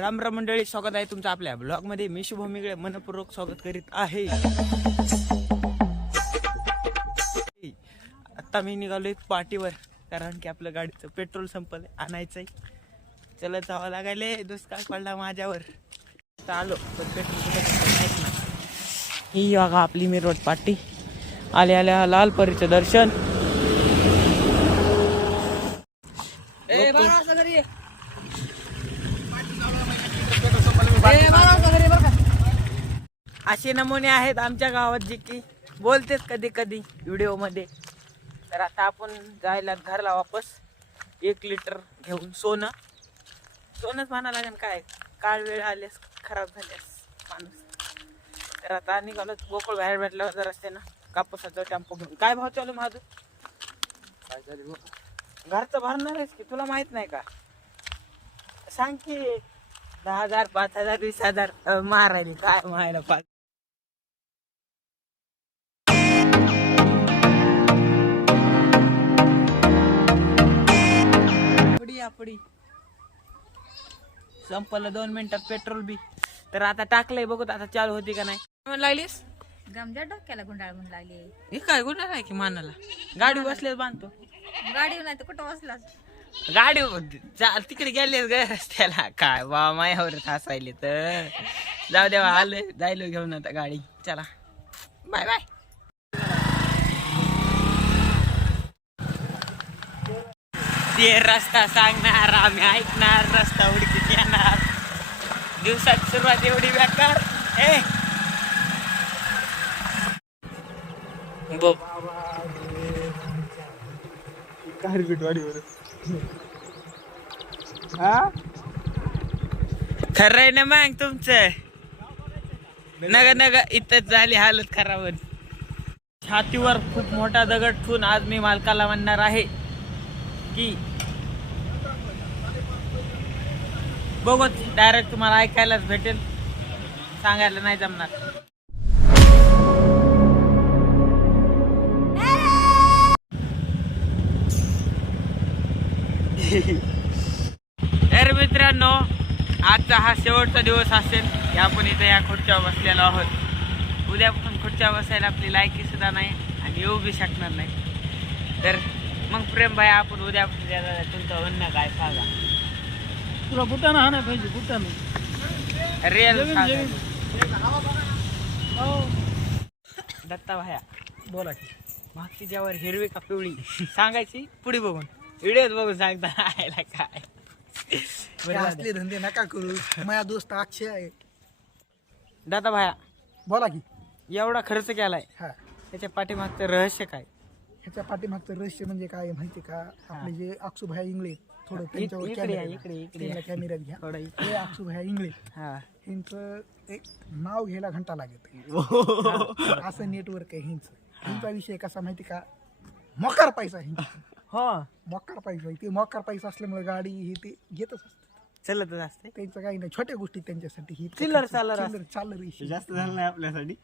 राम राम मंडळी स्वागत आहे तुमचं आपल्या ब्लॉगमध्ये मी शुभमिकडे मनपूर्वक स्वागत करीत आहे. आता मी निघालोय पाठीवर कारण की आपलं गाडीचं पेट्रोल संपलं आणायचंय. चला जावं लागायले दुष्काळ पडला माझ्यावर. आता आलो पण पेट्रोल ही बघा आपली मी रोड पाटी आल्या आल्या लाल परीचं दर्शन. असे नमुने आहेत आमच्या गावात जे की बोलतेच कधी कधी व्हिडिओमध्ये. तर आता आपण जायला घरला वापस एक लिटर घेऊन सोनं. सोनंच म्हणा लागेल काय? काळ वेळ आल्यास खराब झाल्यास माणूस. तर आता निघालो गोकुळ बाहेर भेटल्यावर रस्त्यानं कापूसाचा टेम्पो घेऊन. काय भाव चालू माझं काय चालू घरचं भरणार आहेस की? तुला माहीत नाही का? सांग की दहा हजार पाच हजार वीस हजार मारायले. काय मारायला? पाच संपलं दोन मिनिटात पेट्रोल बी. तर आता टाकलंय बघत आता चालू होती का नाही. म्हणून लागलीस गमजा डोक्याला गुंडाळ म्हणून लागली हे काय कुठं नाही की मानाला? गाडी बसले बांधतो. गाडी नाही तर कुठं बसलास गाडी चा- तिकडे गेले ग रस्त्याला. काय बा मायावर हसायले तर. जाऊ देवा आले जायलो घेऊन आता गाडी. चला. Bye bye. ते रस्ता सांगणार आम्ही ऐकणार रस्ता उडकीत येणार. दिवसाची सुरुवात एवढी बेकार. ए! बघ. खरंय ना मग तुमचं? नग नग इथंच झाली हालत खराब छातीवर खूप मोठा दगड ठेवून आज मी मालकाला म्हणणार आहे की बघत डायरेक्ट तुम्हाला ऐकायलाच भेटेल. सांगायला नाही जमणार. तर मित्रांनो आजचा हा शेवटचा दिवस असेल. की आपण इथे या खुर्च्यावर बसलेलो आहोत. उद्यापासून खुर्च्या बसायला आपली लायकी सुद्धा नाही आणि येऊ बी शकणार नाही. तर मग प्रेम भाई आपण उद्यापासून तुमचं म्हणणं काय सांगा? तुला बुटानं हा नाही। पाहिजे बुटानं रिअल दत्ता भाया बोला की। मागची ज्यावर हिरवी का पिवळी? सांगायची? पुढे बघून. व्हिडिओत बघून सांगता आयला काय. असले धंदे नका करू. माझा दोस्त अक्षय आहे. दादा भाया बोला की. एवढा खर्च केलाय. हा. त्याच्या पाठीमागचं रहस्य काय? ह्याच्या पाठीमागचं रहस्य म्हणजे काय माहिती का? आपले जे अक्षुभाई इंगळे थोडं त्यांच्यावर इकडे camera या, घ्या. इकडे, इकडे त्यांना या. कॅमेऱ्यात घ्या. थोडा इकडे. हे अक्षुभाई इंगळे हा. ह्यांचं एक नाव घ्यायला घंटा लागत असं नेटवर्क आहे ह्यांचं. ह्यांचा विषय कसा माहिती का? मोकार पैसा ह्यांचा. हो. मोकार पैसा आहे. ते मोकार पैसा असल्यामुळे गाडी हे ते घेतच असतात चलतच असते. त्यांचं काही नाही. छोट्या गोष्टी त्यांच्यासाठी ही चिल्लर चालर चालर विषय जास्त झालं नाही आपल्यासाठी.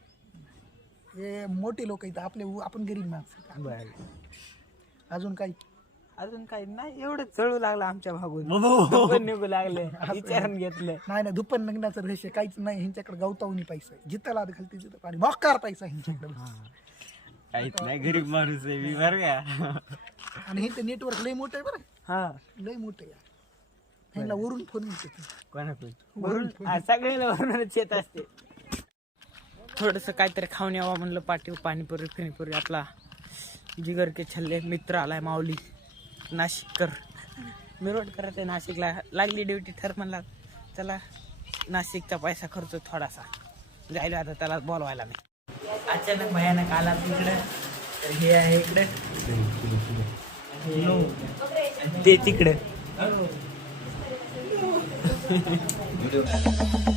हे मोठे लोक आहेत आपले आपण गरीब माणसं बर. अजून काही? अजून काही नाही एवढं चळू लागलं आमच्या भागून. दुकान निघू लागले विचारून घेतलं. नाही ना दुप्पन लग्नाचं रहस्य काहीच नाही. ह्यांच्याकडे गवतावणी पैसा. आहे जिथं लाद घालते तिथं पाणी. मोकार पैसा आहे ह्यांच्याकडे काहीच नाही गरीब माणूस आहे मी बरं का? आणि ह्यांचं नेटवर्क लय मोठं आहे बरं. हा. लय मोठं आहे. ह्यांना वरून फोन येते. कोणाकडून? वरून हा, सगळ्याला वरूनच येत असते. थोडस काहीतरी खाऊन यावं म्हणलं पाठी पाणीपुरी फिनीपुरी आपला जिगर के छल्ले मित्र आलाय माऊली नाशिककर. मी रोड करत आहे नाशिकला. लागली ड्युटी ठर म्हणला चला नाशिकचा पैसा खर्च थोडासा. जायला आता त्याला बोलवायला नाही अचानक भयानक आला तिकडं. तर हे आहे इकडे. ते तिकडे.